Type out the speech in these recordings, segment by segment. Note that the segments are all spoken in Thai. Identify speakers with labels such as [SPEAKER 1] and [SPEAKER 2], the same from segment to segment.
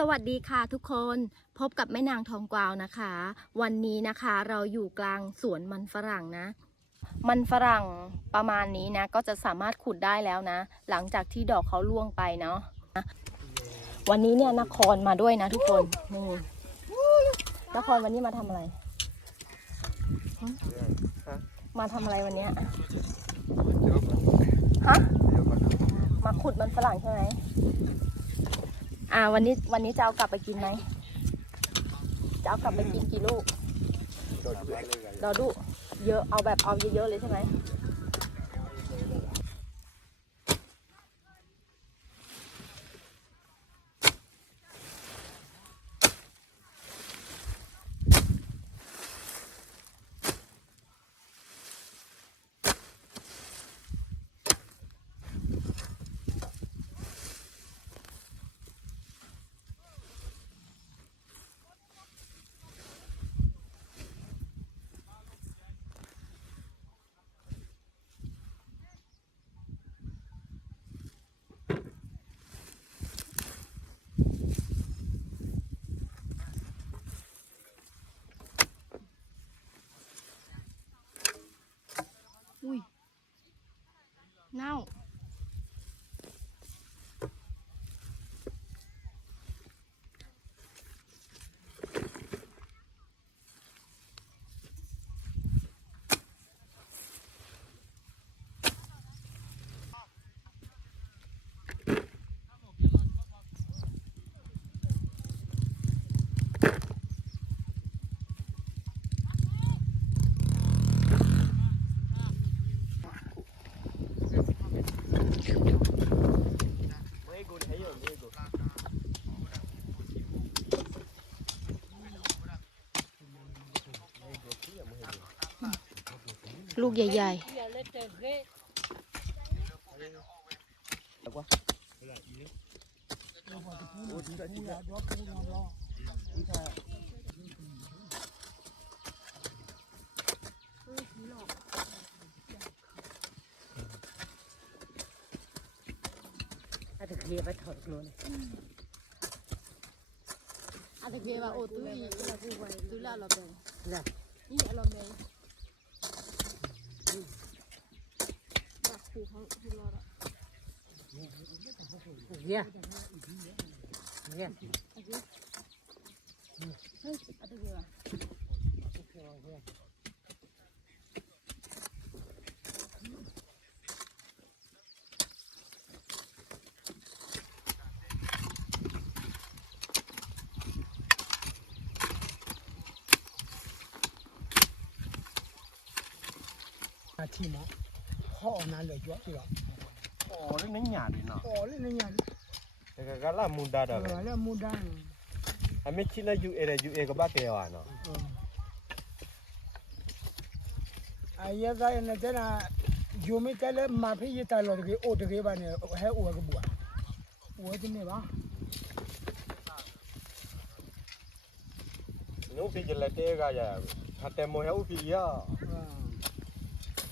[SPEAKER 1] สวัสดีค่ะทุกคนพบกับแม่นางทองกวาวนะคะ วันนี้นะคะเราอยู่กลางสวนมันฝรั่งนะ มันฝรั่งประมาณนี้นะ ก็จะสามารถขุดได้แล้วนะ หลังจากที่ดอกเขาร่วงไปเนาะวันนี้เนี่ยนครมาด้วยนะทุกคนนี่นครวันนี้มาทำอะไร มาทำอะไรวันเนี้ยฮะมาขุดมันฝรั่งใช่ไหม อ่า วันนี้วันนี้จะเอากลับไปกินไหมจะเอากลับไปกินกี่ลูกรอดูเยอะเอาแบบเอาเยอะๆเลยใช่ไหม Now Luôn dài dài.
[SPEAKER 2] À, thực hiện phải thổi luôn
[SPEAKER 1] này. À, thực hiện vào ô túi là vui vậy, túi là lò bèn.
[SPEAKER 2] Dạ.
[SPEAKER 1] Ý là lò
[SPEAKER 2] bèn. 鱼
[SPEAKER 1] 啊，鱼啊！嗯，看下这个。啊，剃毛。好
[SPEAKER 3] 难来脚是吧？哦，那恁伢
[SPEAKER 4] 的呢？哦，那
[SPEAKER 3] 恁伢的。那
[SPEAKER 4] 个个
[SPEAKER 3] 拉
[SPEAKER 4] 木
[SPEAKER 3] 达的。个拉木
[SPEAKER 4] 达。还没去那 U A 的 U A 个
[SPEAKER 3] 把给完了。哎呀，咱那在那有没在那马屁一带了这个哦这个吧呢，还我个不
[SPEAKER 4] 啊？我真的吧。侬这就来这个呀，
[SPEAKER 3] 他带没有皮呀。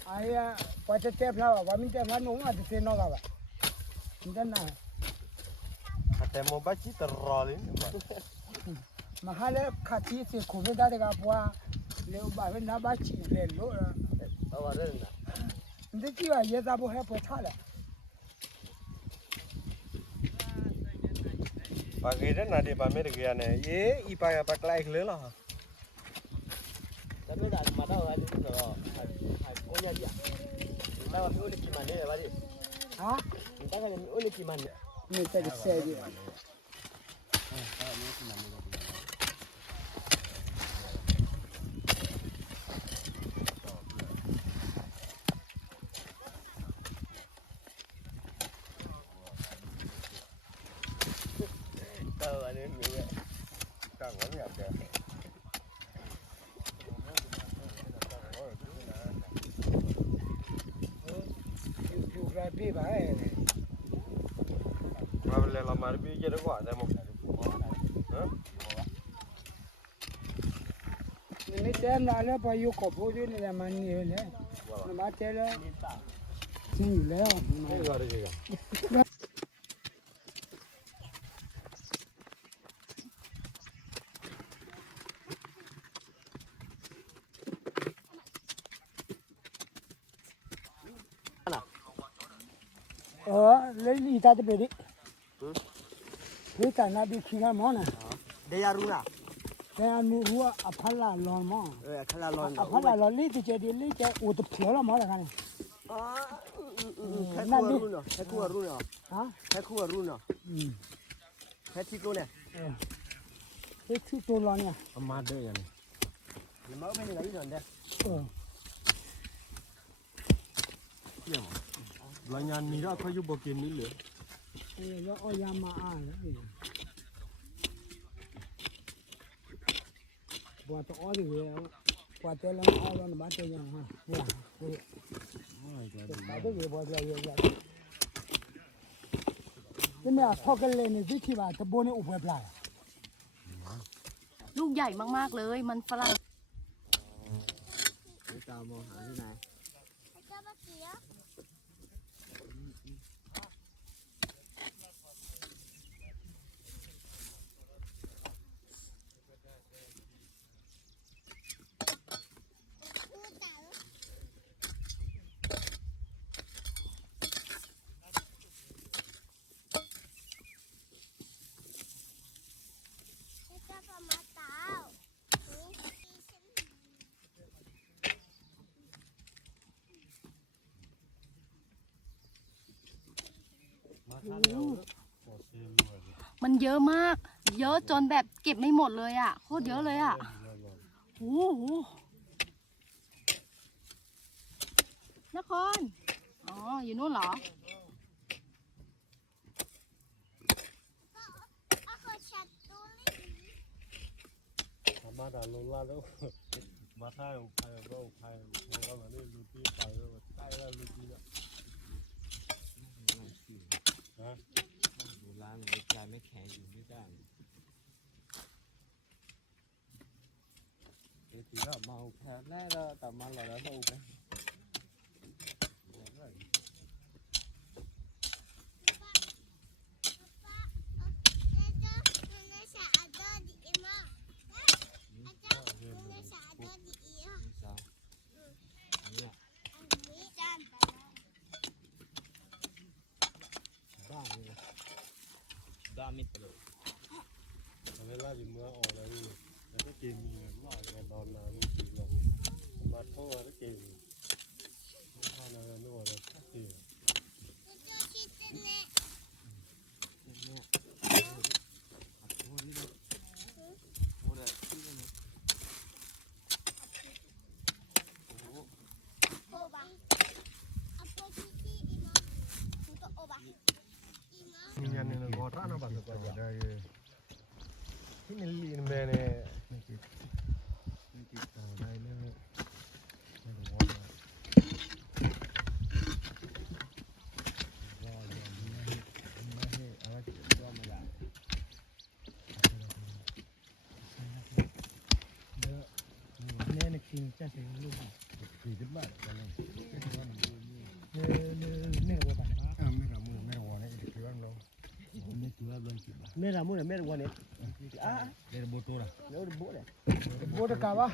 [SPEAKER 3] 哎呀。Pwede tepla wa, wamin tepla no nga di teno ka ba. Hindi na.
[SPEAKER 4] Kate mo ba chi terrolin?
[SPEAKER 3] Mahale kati si kubi dati ka puwa. Leo ba rin na ba chi le lo ra.
[SPEAKER 4] Tawa rin na.
[SPEAKER 3] Hindi chi wa ye zabo he po
[SPEAKER 4] chala. Pagi rin na di ba meri kaya ne. Ye ipa ya pa klaik le lo ha.
[SPEAKER 5] Tapi udah ada mata orang itu loh. Hai, hai, oh ya
[SPEAKER 3] dia. Nahitaji kusaidia.
[SPEAKER 5] พี่บ่า
[SPEAKER 4] ยมาเล
[SPEAKER 3] ยเรามา
[SPEAKER 4] พี่เจอก่อนได้มั้
[SPEAKER 3] งฮะ ni den la le pa yo ko po yo ni la mani le le ma te le ni le
[SPEAKER 4] ni ga re ga
[SPEAKER 3] တာတပေဒီဟမ်ဒီကနာ
[SPEAKER 5] ဒီခီကမော
[SPEAKER 3] င်းနေတရားရူလားတရားမူဟူအဖလာလွန်မောင်း
[SPEAKER 5] အဲခလာလွန်
[SPEAKER 3] အဖလာလွန်လေးတကျဒီလေးကျဦးတပြောလာမောင်းလာကနေ
[SPEAKER 5] အာခက်ကူရူနော်ခက်ကူရူနော်
[SPEAKER 3] ဟာ
[SPEAKER 5] ခက်ကူရူနော်
[SPEAKER 3] อืม
[SPEAKER 5] ခက်တီကိုနဲ့
[SPEAKER 3] အဲခက်တီတိုလာနေ
[SPEAKER 6] အမတ်တဲ့ရယ်
[SPEAKER 5] ဒီမောင်းမင်းလိုက်နော်တဲ့ဟု
[SPEAKER 3] တ်ပြန်မ
[SPEAKER 6] လာညာနီရာခွေယူဘကင်းနီလေ
[SPEAKER 3] เออแล้วเอายามาอ่านเลยบัวตัวอ้อดิเว้ยบัวเตลังอ้อลอนบาเตยังฮะเนี่ยเฮ้ยตาเด้บัวเตยยานี่แม่พอกเลยนี่สิที่ว่าตะโบนี่อุปปลา
[SPEAKER 1] ลูกใหญ่มากๆเลยมันฝรั่ง
[SPEAKER 5] ตามมองหาที่ไหน
[SPEAKER 1] มันเยอะมาก เยอะจนแบบเก็บไม่หมดเลยอะโคตรเยอะเลยอะโอ้โหนครอ๋อ อยู่นู่นเหรอ
[SPEAKER 6] มาดาลุลาแล้วมาท่าของใครก็ของใครแล้
[SPEAKER 5] วมาเล่นลูตี้ไปแล้
[SPEAKER 6] วใต้แล้วลูตี้แล้ว
[SPEAKER 5] ายไม่แข็งอยู่ไม่ได้เดี๋ยวทีละเมาแพ้แน่แล้วแต่มาเราแล้วเอาไป Mera mona mera wane. Ah.
[SPEAKER 6] Mera botora.
[SPEAKER 3] Mera bora. Bora kawa.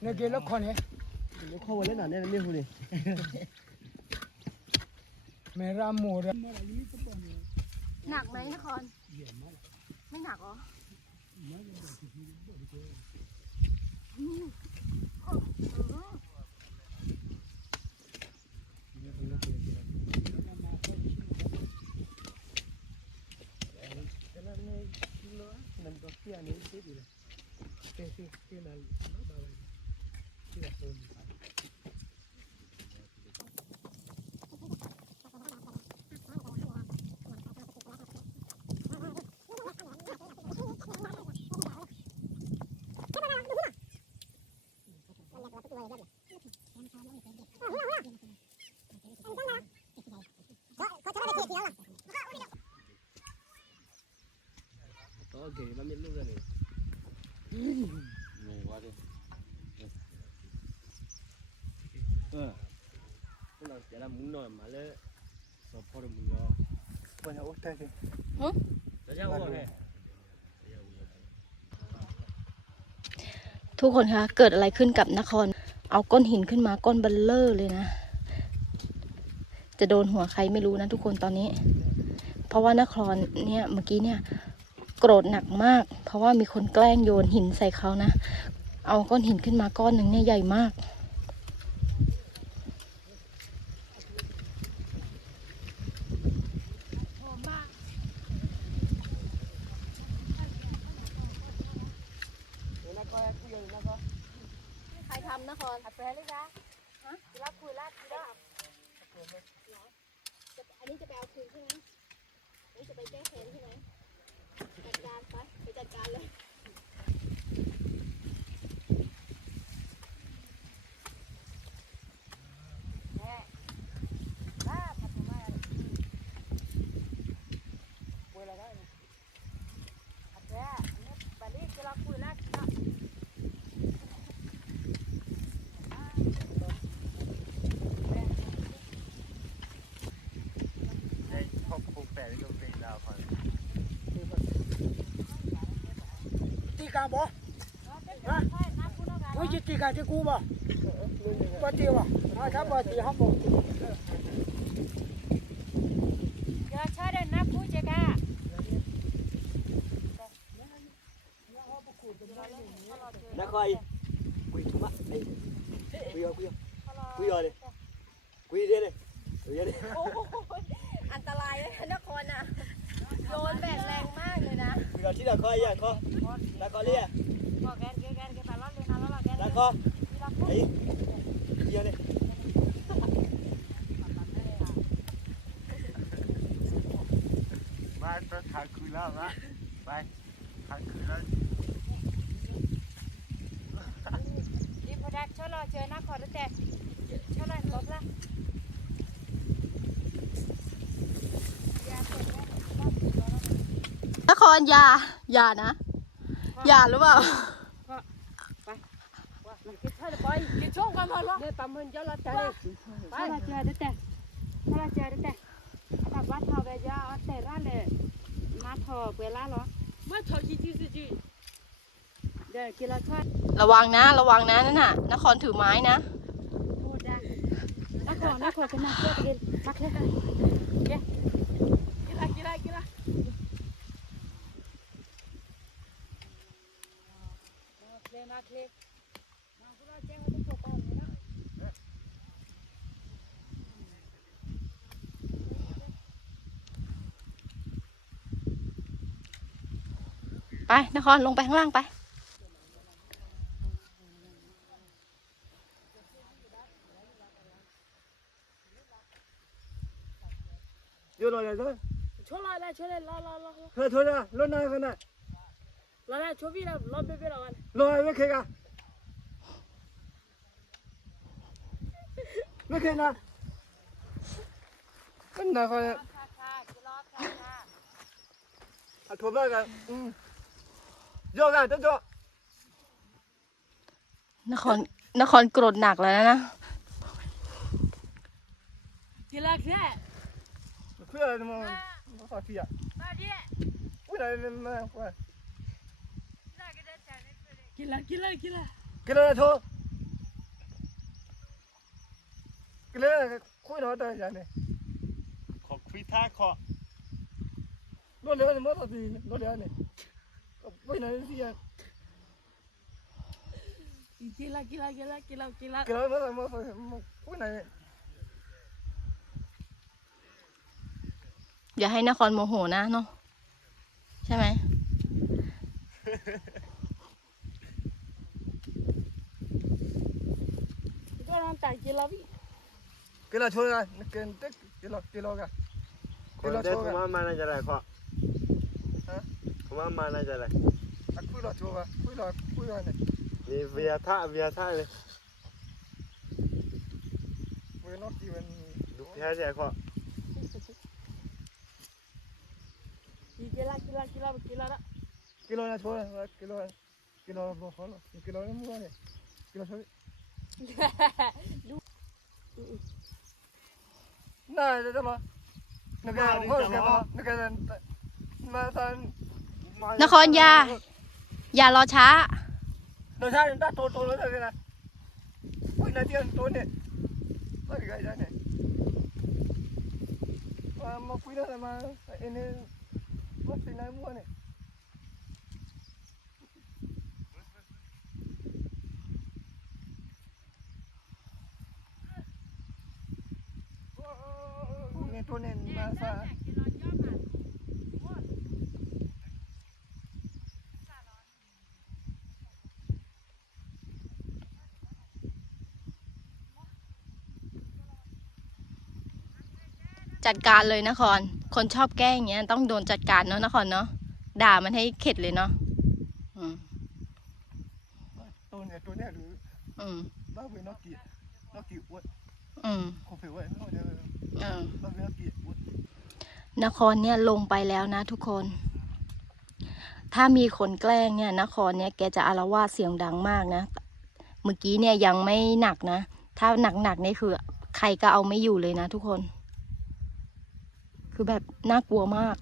[SPEAKER 3] Ne gelo khone.
[SPEAKER 5] Ne kho wale na ne
[SPEAKER 3] me hure. Mera mora.
[SPEAKER 1] หนักไหมนคร ไม่หนักเหรอ
[SPEAKER 3] especies que
[SPEAKER 5] va a va a
[SPEAKER 1] ทุกคนคะเกิดอะไรขึ้นกับนคร เอาก้อนหินขึ้นมาก้อนบัลเลอร์เลยนะ จะโดนหัวใครไม่รู้นะทุกคนตอนนี้ เพราะว่านครเนี่ยเมื่อกี้เนี่ย โกรธหนักมาก เพราะว่ามีคนแกล้งโยนหินใส่เขานะ เอาก้อนหินขึ้นมาก้อนหนึ่งเนี่ยใหญ่มาก ใครทำนครแปลเลยนะฮะรับคุยรับคุยรับอันนี้จะไปเอาคืนใช่ไหมอันนี้จะไปแก้แค้นใช่ไหมจัดการไป ไปจัดการเลย
[SPEAKER 7] ไอ้พวกปลูก แปะนี่ก็เป็นดาวพัน
[SPEAKER 3] ตีกาบ่ฮะโอ้ยตีกาที่กูบ่บ่ตีบ่อ่าถ้าบ่ตีเฮาบ่
[SPEAKER 7] นักคอยกุยทุมะไอ้กุยเอากุยเอา dakho ya dakho à, dakho lia dakho đi đi đi Vai, tá calculando lá. Vai, calculando. Đi vào đặt cho lo chờ nó
[SPEAKER 1] khỏi đất tè. Cho lo bóp ra. รอย่า
[SPEAKER 7] อย่านะ
[SPEAKER 1] อย่าหรือเปล่า
[SPEAKER 8] เนี่ยตำมันจะละใจไปละใจเด็ดแต่ละใจเด็ดแต่แต่ว่าทอเวจาแต่ละเลยมาทอเวลาหรอมาทอกี่จีสิจีเดี๋ยวกินละช่วย
[SPEAKER 1] ระวังนะ ระวังนะนั่นน่ะ นครถือไม้นะ
[SPEAKER 8] พูดได้นักขอนักขอเป็นนักเชื่อกินนักเล่นกันเย้กินละกินละกินละ રાખે નાખુલા ไปนครลงไปข้างล่าง
[SPEAKER 1] ไป เดี๋ยวรอเลยเถอะช่
[SPEAKER 9] วยรอเลยช่วย
[SPEAKER 8] เลยรอรอรอ
[SPEAKER 9] เธอเธอเนี่ยรถนายขนาด ลอยไม่เค来臭屁น，老别别了完了。老来没开个？没开呢？真的好อ。啊，土那个，嗯，要干กั。นอืมโยกันตัวโย
[SPEAKER 1] นครนครกรดหนักแล้วนะ
[SPEAKER 8] ทีละ
[SPEAKER 9] แค่เพื่อนมึงขอเสีย
[SPEAKER 8] มา
[SPEAKER 9] ดิอุ้ยไหนมา กิน
[SPEAKER 8] ละกินละ
[SPEAKER 9] กินละกินเลยโทกินลยคุยหน่อยได้ยังไง
[SPEAKER 7] ขอคุยท่าขอ
[SPEAKER 9] รถเร็วนี่มันรถดีรถเร็วนี่ไม่ไหนสิยั
[SPEAKER 8] ง
[SPEAKER 9] กินละกิน
[SPEAKER 1] ละกินละ
[SPEAKER 9] กินละกินละกินละมัน
[SPEAKER 7] มันมัคุยไหนอย่าให้น
[SPEAKER 9] ครโมโหนะเนาะใช่ไหม con
[SPEAKER 7] tặng kia lắm kia là thôi rồi
[SPEAKER 8] kia tức kia là
[SPEAKER 9] kia là cả kia là thôi không mà này giờ này khó không mà này giờ này. À cúi là thôi cúi là cúi là này. Vì vì thà vì thà này vì nó chỉ mình đúng thế giờ khó kia kilo kia là kia là kia là đó kia là thôi kilo là kia là bỏ khó rồi kia là mua này. Kia là thôi จะมานึกว่ามาตอน
[SPEAKER 1] นครอย่า อย่ารอช้า
[SPEAKER 9] เดี๋ยวใช่ได้โตโตแล้วเลยนะอุ้ยนายเตี้ยนโต nen masa
[SPEAKER 1] จัดการเลยนคร คนชอบแกล้งอย่างเงี้ยต้องโดนจัดการเนาะนครเนาะ ด่ามันให้เข็ดเลยเนาะอืม
[SPEAKER 9] tu ne tu ne lu
[SPEAKER 1] อืม
[SPEAKER 9] ba we no ki no ki what
[SPEAKER 1] อืม
[SPEAKER 9] ko fe we no ne
[SPEAKER 1] เออ
[SPEAKER 9] ba we no ki what
[SPEAKER 1] นครเนี่ยลงไปแล้วนะทุกคน ถ้ามีคนแกล้งเนี่ย นครเนี่ยแกจะอารวาสเสียงดังมากนะ เมื่อกี้เนี่ยยังไม่หนักนะ ถ้าหนักๆนี่คือ ใครก็เอาไม่อยู่เลยนะทุกคน คือแบบน่ากลัวมาก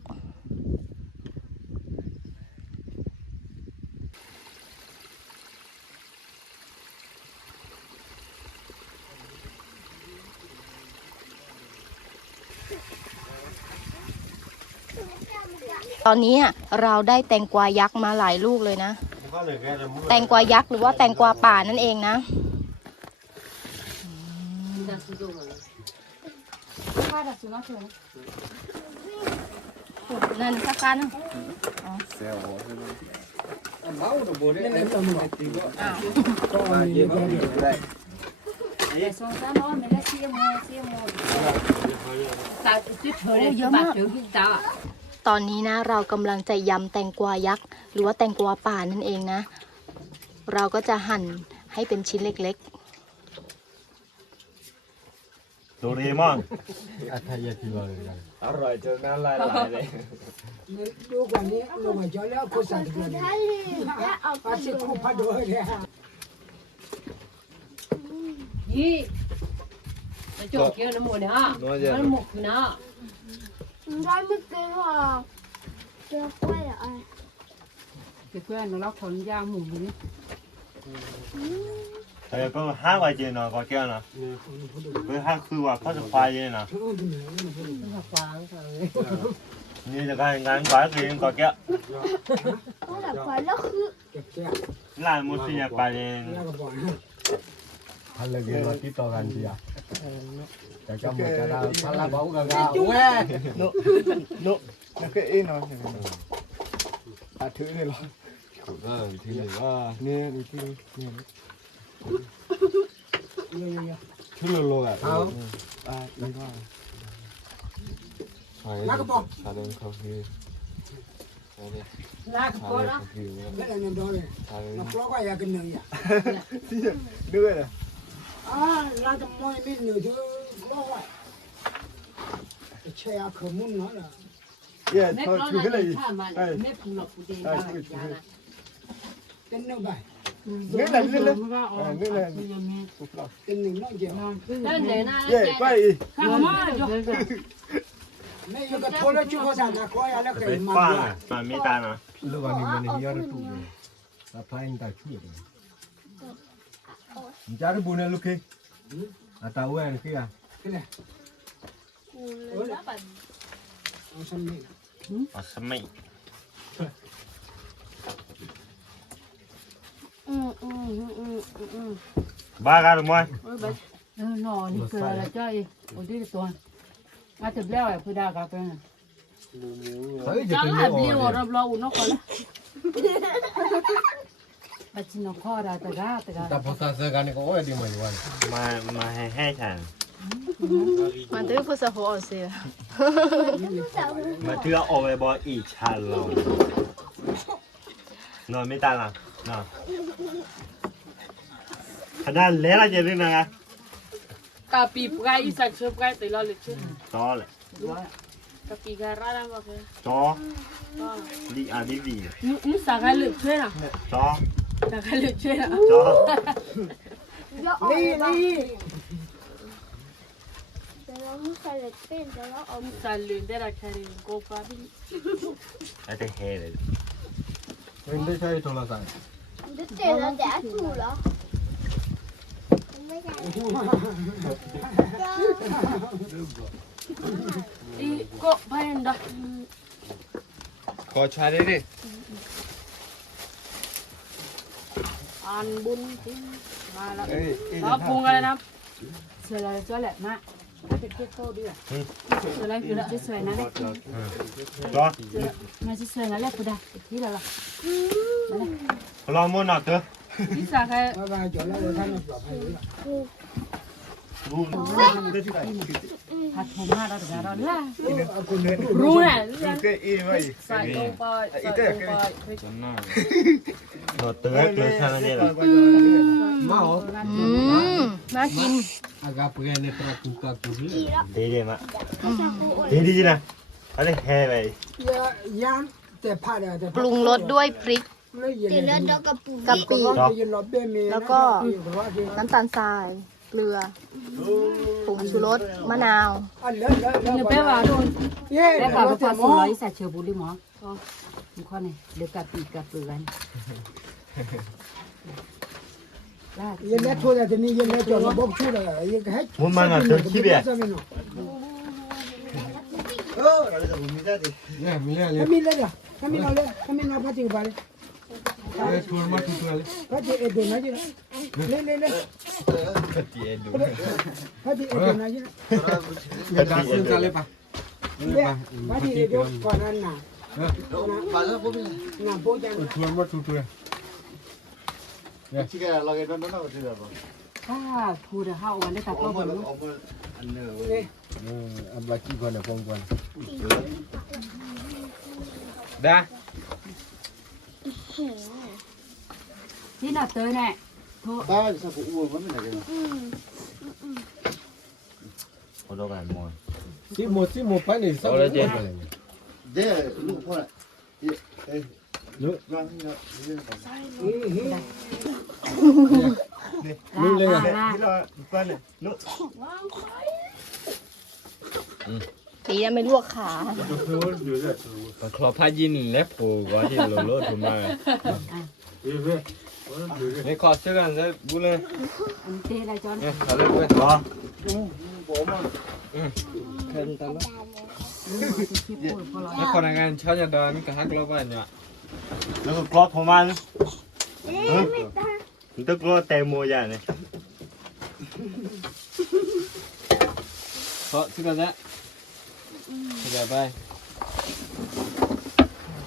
[SPEAKER 1] ตอนนี้อะเราได้แตงกวายักษ์มาหลายลูกเลยนะ แตงกวายักษ์หรือว่าแตงกวาป่านั่นเองนะ
[SPEAKER 8] Para su no se
[SPEAKER 1] นั่นสักกันอ้าว
[SPEAKER 8] le son ça non
[SPEAKER 1] ตอนนี้นะเรากำลังจะยำแตงกวายักษ์หรือว่าแตงกวาป่านั่นเองนะ เราก็จะหั่นให้เป็นชิ้นเล็กๆ
[SPEAKER 7] โดเรมอน
[SPEAKER 9] อั
[SPEAKER 10] ธยาทิวเลย
[SPEAKER 11] อ
[SPEAKER 9] ร่อยจนน้ำลายไหลเลย
[SPEAKER 3] ดูกว่านี้ลงมาเยอะแล้วคุณสั่งกันอาชิคุพัดด้วยเนี่ย
[SPEAKER 8] ยี่จะจบเกี่
[SPEAKER 9] ย
[SPEAKER 8] น้ำหมู
[SPEAKER 12] เนี่ยะน้ำหมูก
[SPEAKER 8] นะ nó lóc thon da mù đi
[SPEAKER 7] แต่ก็ห้ากว่าเจนเนาะก็แก้วเนาะเพื่อห้าคือว่าเขาจะควายเจนเนาะ
[SPEAKER 8] nó khoáng rồi
[SPEAKER 7] นี่จะการงานควายคือยังก็แก้ว
[SPEAKER 12] 我的快乐喝，
[SPEAKER 3] เก็บแก้
[SPEAKER 7] หลานมุสิยาควายเจน
[SPEAKER 3] แล้วก็บอก
[SPEAKER 10] Hala ge ma ti to gan dia. Cha cha mo cha da hala bau ga ga. We.
[SPEAKER 9] นุนักเอ้เนาะอาถือนี่หรอ
[SPEAKER 10] Ờ thì là wa
[SPEAKER 9] นี่นี่ที่นี่
[SPEAKER 10] chu lo lo ga.
[SPEAKER 9] อ่านี่ว่า
[SPEAKER 10] Phải
[SPEAKER 3] แล้วก็บอก
[SPEAKER 10] sa den ko ki. Sa den
[SPEAKER 8] lá cái
[SPEAKER 10] sa
[SPEAKER 8] con
[SPEAKER 10] den
[SPEAKER 8] đó
[SPEAKER 10] ko ki.
[SPEAKER 3] แล้วก็นั่นดอเลย
[SPEAKER 10] Sa
[SPEAKER 3] นัก
[SPEAKER 10] den
[SPEAKER 3] ปลอกว่าอยากกินเนื้อ
[SPEAKER 9] ที่ด้วยนะ
[SPEAKER 3] อ่าเราจะมอยไม่เหนื่อยที่ปลอกว่าใช่อาขมุนเนาะนะ
[SPEAKER 9] เย่
[SPEAKER 8] mẹ
[SPEAKER 9] เขา
[SPEAKER 8] con
[SPEAKER 9] ถือให้
[SPEAKER 8] là
[SPEAKER 9] เลย
[SPEAKER 8] đi thả mà mẹ phụ lộc phụ đen ra là giá này
[SPEAKER 3] เป็นเนื้อใบ
[SPEAKER 9] นี่แหละนี่แหละนี่แหละ
[SPEAKER 3] เป็นหนึ่งน้องเจียว
[SPEAKER 8] đơn để na
[SPEAKER 9] เย่ไปอีก
[SPEAKER 3] ไม่ย 那怎么也没扭就老坏，这缺牙可木了了。也他出去了，哎，哎，这个出去。
[SPEAKER 7] 跟那
[SPEAKER 3] 呗。
[SPEAKER 7] 嗯，
[SPEAKER 3] 你来，
[SPEAKER 7] 你来，
[SPEAKER 3] 哎，你来，
[SPEAKER 7] 你来，跟你弄去。那。快一。干
[SPEAKER 10] 嘛就？没有个拖了就好噻，那高压的很嘛。没办了，没办了。
[SPEAKER 3] 六万零零一二的土，那反应太粗了。
[SPEAKER 7] อ๋อสมัย
[SPEAKER 8] ừ ừ ừ ừ ừ
[SPEAKER 7] บ้ากันมั้ย
[SPEAKER 8] ừ nó đi cười là chơi ở đi được tuần à chụp leo à phải đa cả cái này
[SPEAKER 10] Sai je
[SPEAKER 8] chắc
[SPEAKER 10] ke
[SPEAKER 8] là
[SPEAKER 10] lo.
[SPEAKER 8] leo ở đâu lâu nó còn bà chỉ nó kho ra từ ra từ ra
[SPEAKER 10] Ta po sa sa ga ni ko we di mo wa.
[SPEAKER 7] มามาให้ให้ฉัน
[SPEAKER 1] ๆมันตื้อพุทธโหเสีย
[SPEAKER 7] มาเทื่อเอาไปบออีชันเรานอนไม่ตาละเนาะขนาดเละละเจริญนะ
[SPEAKER 13] Tapi prai isak so prai te la le chu.
[SPEAKER 7] จอเลย
[SPEAKER 13] Tapi gara la ma ke.
[SPEAKER 7] จอดีอาดีดี
[SPEAKER 13] Nu nu sa ga le chu na.
[SPEAKER 7] จอ
[SPEAKER 13] 자, 갈려주라. 자, 내일
[SPEAKER 7] 내일 내가 무살릴 내가 엄
[SPEAKER 10] 살륜 데라 캐리
[SPEAKER 12] 고파비. अरे है वेंडे शाही 내 아침 몰라.
[SPEAKER 13] 이거 봐야 한다. 거
[SPEAKER 9] 잘해. อั
[SPEAKER 13] นบุญจิ้งมาแล้วแล้พุงกันเลยนะเส
[SPEAKER 7] ร็
[SPEAKER 13] จแล้วก็แหละ
[SPEAKER 7] มาถ้เป็นเพื่อน
[SPEAKER 13] โตด้
[SPEAKER 3] วยเสร็จแล้วคือละจะสวย
[SPEAKER 7] นะเนี่ยจ้ะ
[SPEAKER 13] มาจะสว
[SPEAKER 3] ยนะเล็
[SPEAKER 13] บย
[SPEAKER 9] ปุ๊ด้ที่ละ
[SPEAKER 13] ละรองมือ
[SPEAKER 7] หนักเถอะที่สาใคร อ
[SPEAKER 10] มาเหรอ
[SPEAKER 1] อืมน่ากิน
[SPEAKER 10] อากาเปลี่ยนในตระกูลตระกูล
[SPEAKER 7] ดีดีมาดีดีนะอะไรแฮ่ไป
[SPEAKER 3] ยายานแต่ผ้าเนี่ยแต่
[SPEAKER 1] ปรุงรสด้วยพริก
[SPEAKER 3] เลยเย็น
[SPEAKER 12] เดี๋ยวเราจะกระปุก
[SPEAKER 1] กะปิ
[SPEAKER 3] ก็ยืนรอเบี้ยมี
[SPEAKER 1] แล้วก็น้ำตาลทราย เกลือ ผงชูรส มะนาว
[SPEAKER 3] อันเลิศเลิศเลิศ
[SPEAKER 13] 이거 빼봐.
[SPEAKER 3] เย้
[SPEAKER 13] 빼봐.
[SPEAKER 3] เราจะ
[SPEAKER 13] 봐
[SPEAKER 3] มอง
[SPEAKER 13] 술라 이사 저 불리 뭐. 어. 이거네. 내가 삐까 삐간.
[SPEAKER 3] ยังแม่ทั่วแต่นี่ยังแ Lên lên lên. Hadi Edo. Hadi Edo na yun. Kadasal ka lepa. Hadi Edo kanan na. Pala po
[SPEAKER 7] ba? Na po dyan. Tutuwa mo tutuwa. Sige, lagay doon na ako sila
[SPEAKER 3] po. Ah, pura
[SPEAKER 10] ha, wala ka pa ba? Ano, ang laki
[SPEAKER 3] ko na pong kwan. Da. Thế là tới này. ามีเราเลยถ้ามีเราพัดจิ๋วไปเลย
[SPEAKER 10] เอ้ยชวนมาทุกเลย
[SPEAKER 3] พัดจิ๋วเอ็ดเดินนะจิ๋วเล่เล่เล่พัดจิ๋วเอ็ดเดินนะจิ๋ว
[SPEAKER 10] กระดาษซื้อกันเลยปะ
[SPEAKER 3] เนี่ยพัดจิ๋วเอ็ดเดินก่อนนั้นน่ะน่ะโป๊ะจัง
[SPEAKER 10] ชวนมาทุกเลย
[SPEAKER 7] 치가 라게 된다고 그러더라고.
[SPEAKER 13] 아, 불을 하고 왔는데 다 꺼버려.
[SPEAKER 7] 어머 안 내요.
[SPEAKER 10] เอออับลักกี้ก่อนนะพงก่อน
[SPEAKER 9] ได้
[SPEAKER 13] 니나 떠네.
[SPEAKER 7] 나 자꾸 우어 보면 되겠네. 어디가 뭐.
[SPEAKER 10] ที่หมดที่หมดไปนี่สักคนเลย
[SPEAKER 7] 네, 이거 보라. 예. 에.
[SPEAKER 10] 너?
[SPEAKER 7] 나
[SPEAKER 10] มึงเลยอ่ะ
[SPEAKER 7] 이리 와. 빨리. 너.
[SPEAKER 1] ตียังไม่ลวกขา
[SPEAKER 11] คลอพายินและโผล่กว่าที่โลโลถูกมานี่ข Ne kaçırgan da bu ne? Değil can. Ne? Hadi bu. Ha.
[SPEAKER 13] Kentan. Ne kadar gan
[SPEAKER 11] çaja da mi kahak lo ba nya. Ne ko klot homan. Ne
[SPEAKER 7] ko
[SPEAKER 11] klot temo ya ne. Ko sıra da. Sıra bay.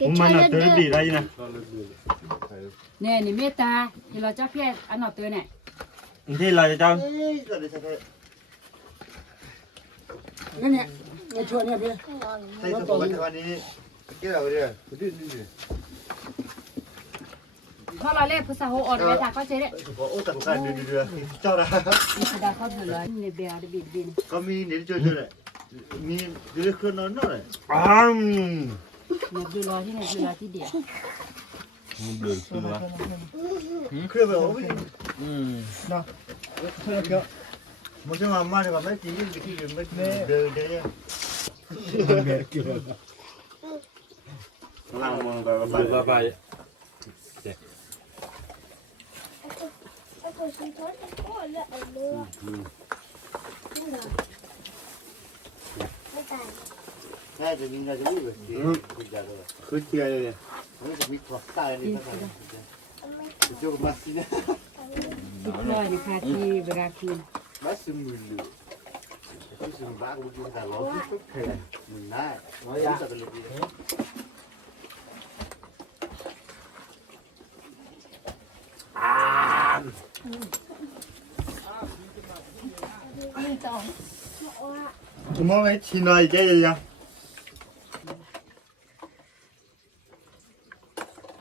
[SPEAKER 11] Umana tör bir ayına. Ne ne meta? İlacak ya ana tör ne? Ne ilacak? Ne ne? Ne
[SPEAKER 7] çoğu ne bir? Sayısı bu kadar ne? Gel oraya. Kutu ne? พอ
[SPEAKER 11] เราเล่พุทธะโหอดไปถ่ายก็
[SPEAKER 10] เจ๊เล่
[SPEAKER 12] โอ้
[SPEAKER 10] ตั
[SPEAKER 12] ด
[SPEAKER 10] กั
[SPEAKER 12] นเดื
[SPEAKER 10] อ
[SPEAKER 7] ดเดื
[SPEAKER 10] อดเจ้าละนี่
[SPEAKER 7] คื
[SPEAKER 13] อดาว
[SPEAKER 12] เขาเดือด
[SPEAKER 3] เนี่ยเบีย
[SPEAKER 11] ร์บิ
[SPEAKER 10] นบิน
[SPEAKER 7] ก็มี
[SPEAKER 11] เนี่
[SPEAKER 12] ยเจ้าเจ้าเลย
[SPEAKER 7] Ni grekko no no. Am. Ne dula ni ne dula ti dia. Nu blöd dula. Kräver av. Mm. Na. Sen jag. Måste man mamma det var med till
[SPEAKER 13] det till med det det. Grekko. Lang mon
[SPEAKER 7] ba ba ba ba. Jag kan inte hålla alla. Saya jadi enggak jadi, berarti enggak jaga. Saya 木纳 고마워 진아 이제 야.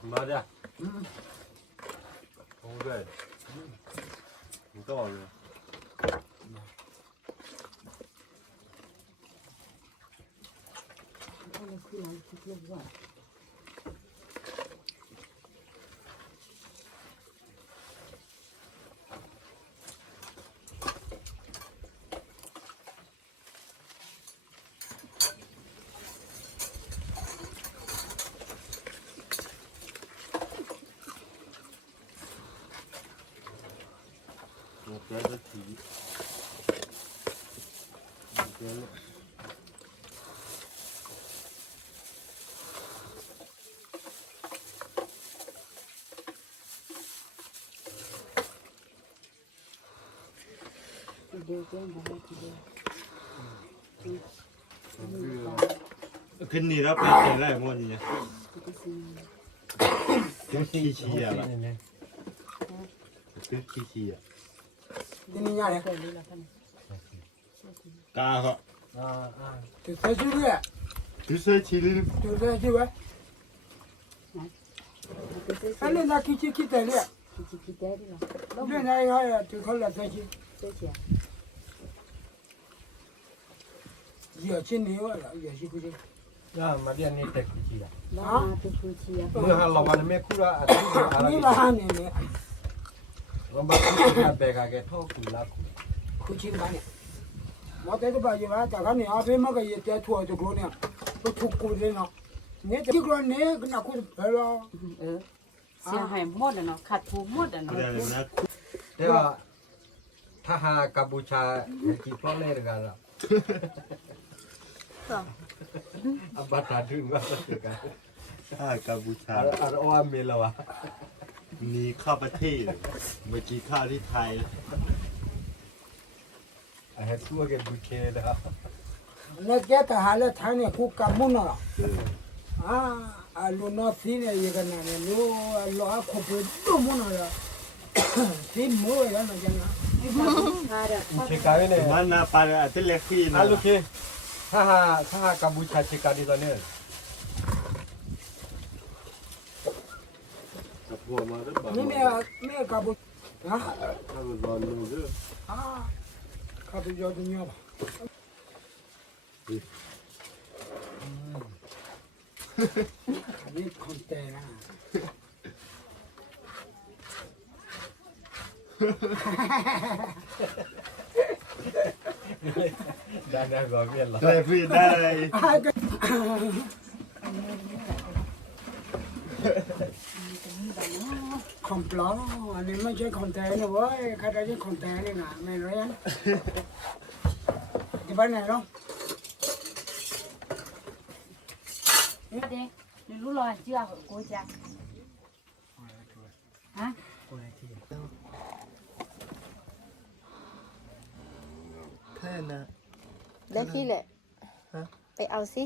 [SPEAKER 11] 맞아 오케이 이거 얼른
[SPEAKER 8] 我
[SPEAKER 7] 给你的被子来摸你。别提起呀！别提起呀！给你家的。干哈？啊啊！就
[SPEAKER 10] 三七啊。就三
[SPEAKER 7] 七的。就三七
[SPEAKER 3] 的。那的。的
[SPEAKER 10] 了。就靠那三
[SPEAKER 7] 七。要今年我要要
[SPEAKER 10] 去过去。那嘛，两年得过去呀。那得过
[SPEAKER 14] 去呀。你看老
[SPEAKER 10] 板那边苦了，你那喊年年。
[SPEAKER 14] 老板，你
[SPEAKER 10] 那白家给偷苦了苦。清
[SPEAKER 3] 白吧我在这边白家吧，大概你阿飞么
[SPEAKER 14] 个也得土好
[SPEAKER 3] 几个呢，都偷苦的呢。你这个你那苦是白了。嗯。上海没得
[SPEAKER 10] 呢，卡土没得呢。
[SPEAKER 3] 对吧？他还搞不差，几方来的干了。 อัมบัตานึงว่า kan
[SPEAKER 7] ถ้ากัมพูชา
[SPEAKER 3] ada ada orang melawa มี
[SPEAKER 7] ข้าวประเทศเมื่อกี้ข้าวที่ไทย
[SPEAKER 3] ada semua ke bukan dah เนี่
[SPEAKER 10] แกทหารแล้วท่าน
[SPEAKER 3] เนี่ยคุกกำ
[SPEAKER 7] มุนอะอ่าอาลูน
[SPEAKER 3] อฟีเนี่ยยังกันนั่นเนี่ยลูลูอาคุปดูมุน
[SPEAKER 7] อะฟีมือแล้วนะจัง
[SPEAKER 10] นะ ini cekawin มัน ya นาปา
[SPEAKER 7] อาทิตเล็กที่นะ alu ke 사하,
[SPEAKER 10] 사하 까무차치까리더는 니네 내 아, 가보 아? 아, 가도
[SPEAKER 3] 여든이야 봐. 가비 건대라. วียนละ
[SPEAKER 7] ได้พี่ได้
[SPEAKER 10] อ่าก็คอมปลออันนี้ไม่ใช่คอนแต่นะเว้ยข้าจะใช้คอนแต่นี่นะไม่รู้ยังที่บ้านไหนเนาะ
[SPEAKER 14] Đi đi. Đi lú lòi chưa Ở cô cha. Hả?
[SPEAKER 1] ได้ที่แหละไปเอาสิ